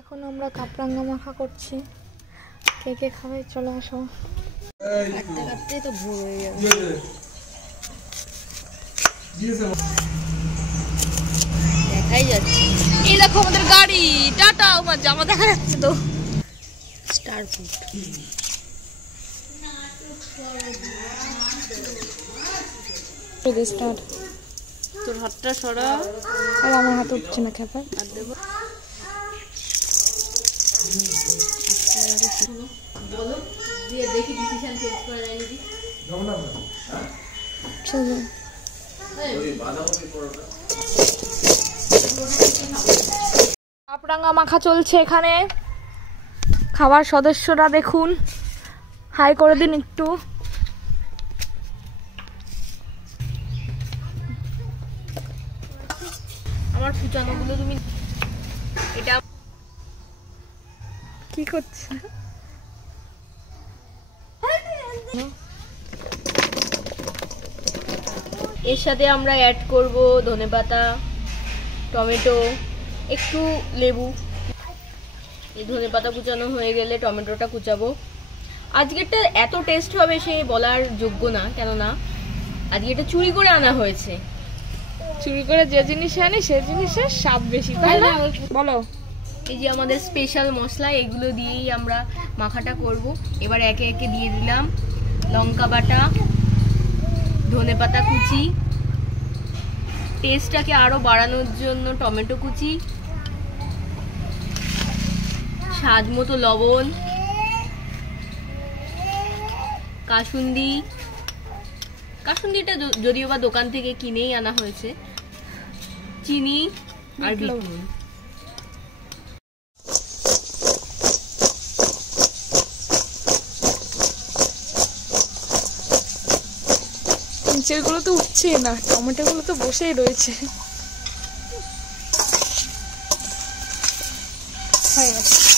এখন আমরা কাপড়াঙ্গা মাখা করছি। কে কে খাবে চলে আসো। কাটতে কাটতে তো ভুল হয়ে যাবে। দেখাই যাচ্ছে। এই দেখো আমাদের গাড়ি। টাটা। আমার জামা দেখা যাচ্ছে তো। Star food. স্টার্ট। তোর হাতটা সরা। আর আমার হাত উঠছে না খেপার। আর দেবো। বলো দিয়ে দেখি ডিসিশন চেঞ্জ করে দেয় দিদি। যাও না আমরা। চলো। ওই বাঁধাকপি পরোটা। কাপড়াঙ্গা মাখা চলছে এখানে। খাবার সদস্যরা দেখুন। হাই করে দিন একটু। আমার ফুটানোগুলো তুমি এটা কি করছে? এর সাথে আমরা অ্যাড করব ধনেপাতা, টমেটো, একটু লেবু। এই ধনেপাতা কুচানো হয়ে গেলে টমেটোটা কুচাবো। আজকেরটা এত টেস্ট হবে সে বলার যোগ্য না, কেননা আজকে এটা চুরি করে আনা হয়েছে। চুরি করে যে জিনিস আনি সে জিনিসের স্বাদ বেশি, তাই না? বলো। এই যে আমাদের স্পেশাল মশলা, এগুলো দিয়েই আমরা মাখাটা করব। এবার একে একে দিয়ে দিলাম লঙ্কা বাটা, ধনেপাতা কুচি, টেস্টটাকে আরো বাড়ানোর জন্য টমেটো কুচি, স্বাদ মতো লবণ, কাসুন্দি। কাসুন্দিটা যদিও বা দোকান থেকে কিনেই আনা হয়েছে, চিনি আর বিট নুন। নিচেরগুলো তো উঠছে না, টমেটোগুলো তো বসেই রয়েছে। হয়ে গেছে।